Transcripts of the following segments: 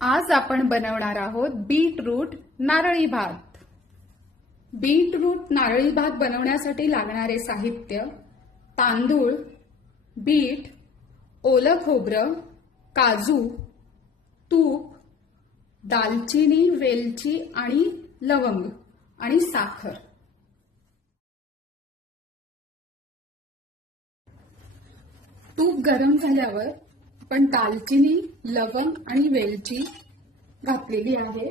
आज आपण बनवणार आहोत बीटरूट नारळी भात। बीटरूट नारळी भात बनवण्यासाठी लागणारे साहित्य: तांदूळ, बीट, ओलं खोबरं, काजू, तूप, दालचिनी, वेलची आणि लवंग आणि साखर। तूप गरम झाल्यावर आपण दालचिनी, लवंग आणि वेलची घातलेली आहे।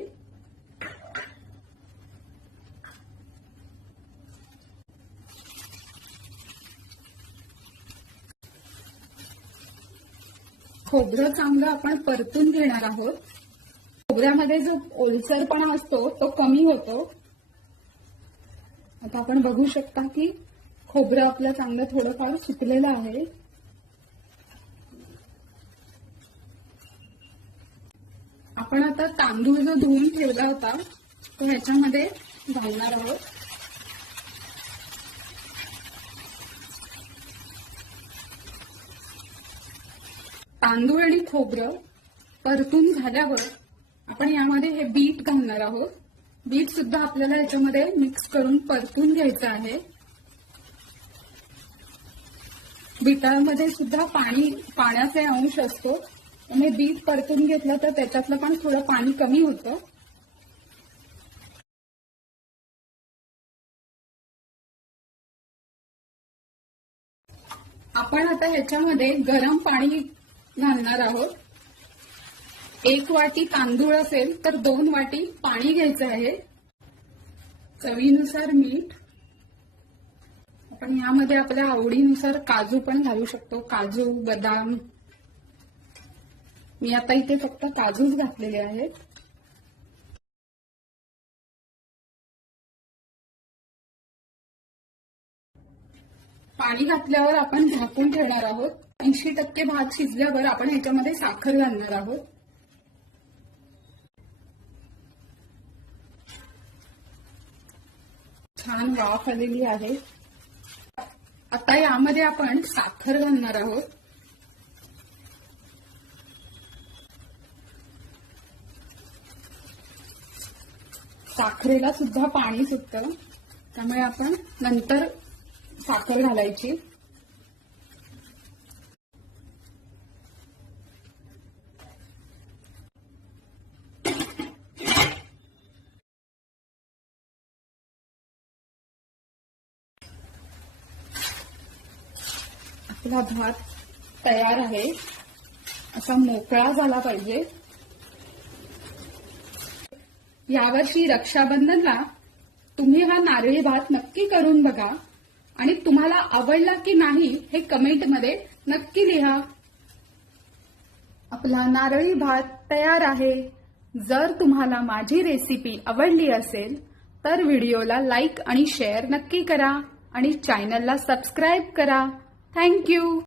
खोबरं चांगलं आपण परतून घेणार आहोत। खोबऱ्यामध्ये जो ओलसरपणा असतो तो कमी होतो। आता आपण बघू शकता की खोबरं आपलं चांगलं थोडंफार सुकलेलं आहे। आपण आता तांदूळ जो धुवून ठेवला होता तो ह्याच्यामध्ये घालणार आहोत। तांदूळ आणि खोबरं परतून झाल्यावर आपण यामध्ये हे बीट घालणार आहोत। बीट सुद्धा आपल्याला याच्यामध्ये मिक्स करून परतून घ्यायचं आहे। बीटामध्ये सुद्धा पाण्याचे अंश असतो, त्यामुळे बीट परतून घेतलं तर त्याच्यातलं पण थोडं पाणी कमी होतं। आपण आता ह्याच्यामध्ये गरम पाणी घालणार आहोत। 1 वाटी तांदूळ असेल तर 2 वाटी पाणी घ्यायचं आहे। चवीनुसार मीठ। आपण यामध्ये आपल्या आवडीनुसार काजू पण घालू शकतो, काजू, बदाम। मी आता इथे फक्त काजूच घातलेले आहेत। पाणी घातल्यावर आपण झाकून ठेवणार आहोत। 80% भात शिजल्यावर आपण ह्याच्यामध्ये साखर घालणार आहोत। छान वाफ आलेली आहे। आता यामध्ये आपण साखर घालणार आहोत। साखरेला सुद्धा पाणी सुटतं, त्यामुळे आपण नंतर साखर घालायची। आपला भात तयार आहे। असा मोकळा झाला पाहिजे। यावर्षी रक्षाबंधनला तुम्ही हा नारळी भात नक्की करून बघा आणि तुम्हाला आवडला की नाही हे कमेंटमध्ये नक्की लिहा। आपला नारळी भात तयार आहे। जर तुम्हाला माझी रेसिपी आवडली असेल तर व्हिडिओला लाईक आणि शेअर नक्की करा आणि चॅनलला सबस्क्राईब करा। Thank you.